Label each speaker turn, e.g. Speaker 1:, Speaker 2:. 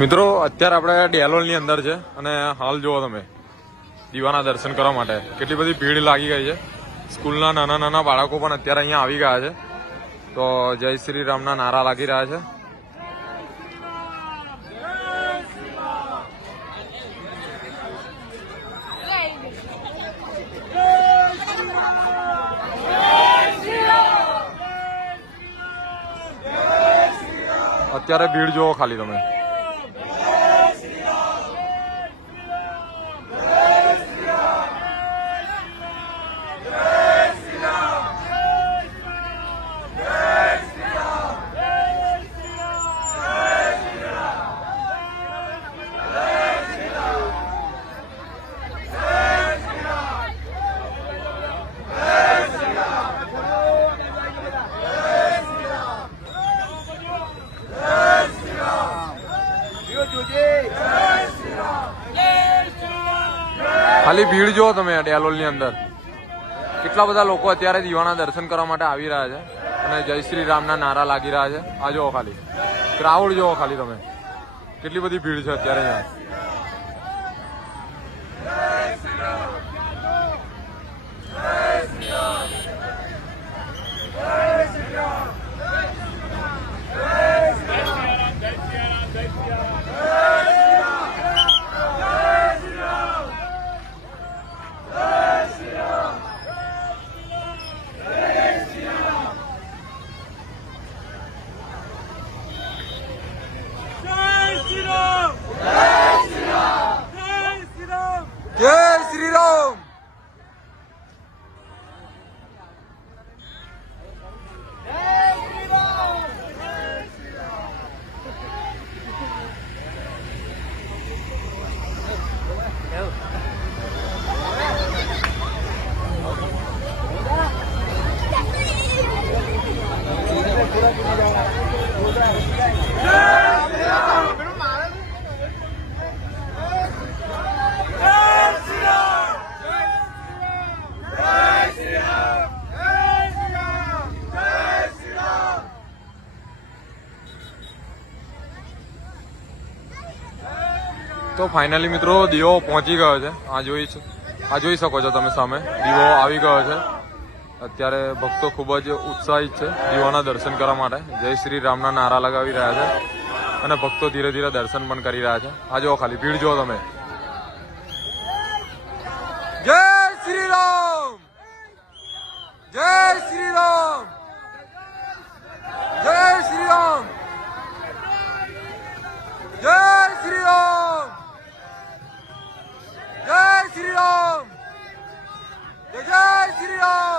Speaker 1: મિત્રો, અત્યારે આપણે ડેલોલની અંદર છે અને હાલ જુઓ તમે, દીવાના દર્શન કરવા માટે. કેટલી બધી ભીડ લાગી ગઈ છે. સ્કૂલના નાના નાના બાળકો પણ અત્યારે અહીંયા આવી ગયા છે. તો જય શ્રી રામના નારા લાગી રહ્યા છે. અત્યારે ભીડ જુઓ ખાલી તમે. ખાલી ભીડ જુઓ તમે ડેલોલની અંદર. કેટલા બધા લોકો અત્યારે દીવાના દર્શન કરવા માટે આવી રહ્યા છે અને જય શ્રી રામના નારા લાગી રહ્યા છે. આ જુઓ ખાલી. ક્રાઉડ જુઓ ખાલી તમે. કેટલી બધી ભીડ છે અત્યારે ત્યાં
Speaker 2: જય શ્રી રામ જય શ્રી રામ જય શ્રી રામ
Speaker 1: જય શ્રી રામ તો ફાઇનલી મિત્રો, દીવો પહોંચી ગયો છે. આ જોઈ છે આ જોઈ શકો છો તમે સામે. દીવો આવી ગયો છે. અત્યારે ભક્તો ખૂબ જ ઉત્સાહિત છે દીવાના દર્શન કરવા માટે. જય શ્રી રામના નારા લગાવી રહ્યા છે અને ભક્તો ધીરે ધીરે દર્શન પણ કરી રહ્યા છે. આ જુઓ ખાલી ભીડ જુઓ તમે. જય શ્રી રામ! જય શ્રી રામ! જય શ્રી રામ! જય શ્રી રામ! જય શ્રી રામ! જય શ્રી રામ!